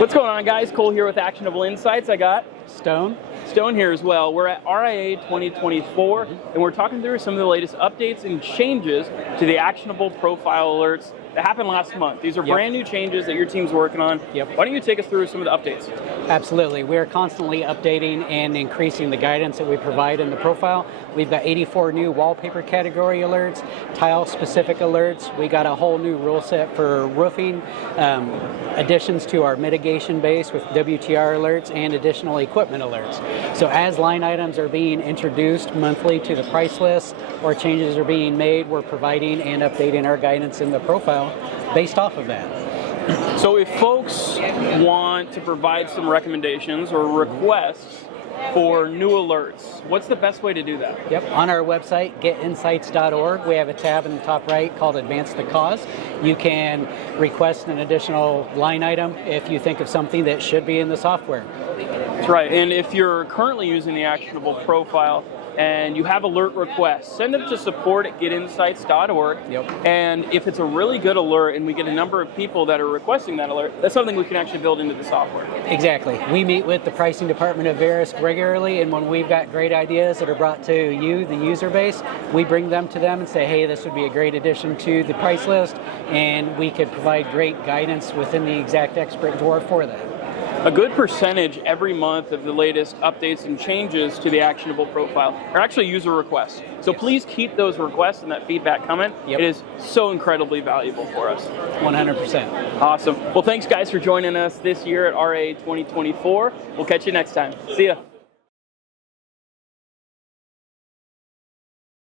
What's going on, guys? Cole here with Actionable Insights. I got Stone here as well. We're at RIA 2024, and we're talking through some of the latest updates and changes to the Actionable Profile alerts that happened last month. These are brand new changes that your team's working on. Why don't you take us through some of the updates? Absolutely. We're constantly updating and increasing the guidance that we provide in the profile. We've got 84 new wallpaper category alerts, tile-specific alerts. We got a whole new rule set for roofing, additions to our mitigation base with WTR alerts and additional equipment alerts. So as line items are being introduced monthly to the price list or changes are being made, we're providing and updating our guidance in the profile based off of that. So if folks want to provide some recommendations or requests for new alerts, what's the best way to do that? On our website, getinsights.org, we have a tab in the top right called Advance the Cause. You can request an additional line item if you think of something that should be in the software. That's right, and if you're currently using the Actionable Profile and you have alert requests, send them to support@getinsights.org. And if it's a really good alert and we get a number of people that are requesting that alert, that's something we can actually build into the software. Exactly. We meet with the pricing department of Verisk regularly, and when we've got great ideas that are brought to you, the user base, we bring them to them and say, hey, this would be a great addition to the price list, and we could provide great guidance within the Exact Expert drawer for that. A good percentage every month of the latest updates and changes to the Actionable Profile are actually user requests. So please keep those requests and that feedback coming. It is so incredibly valuable for us. 100%. Awesome. Well, thanks guys for joining us this year at RIA 2024. We'll catch you next time. See ya.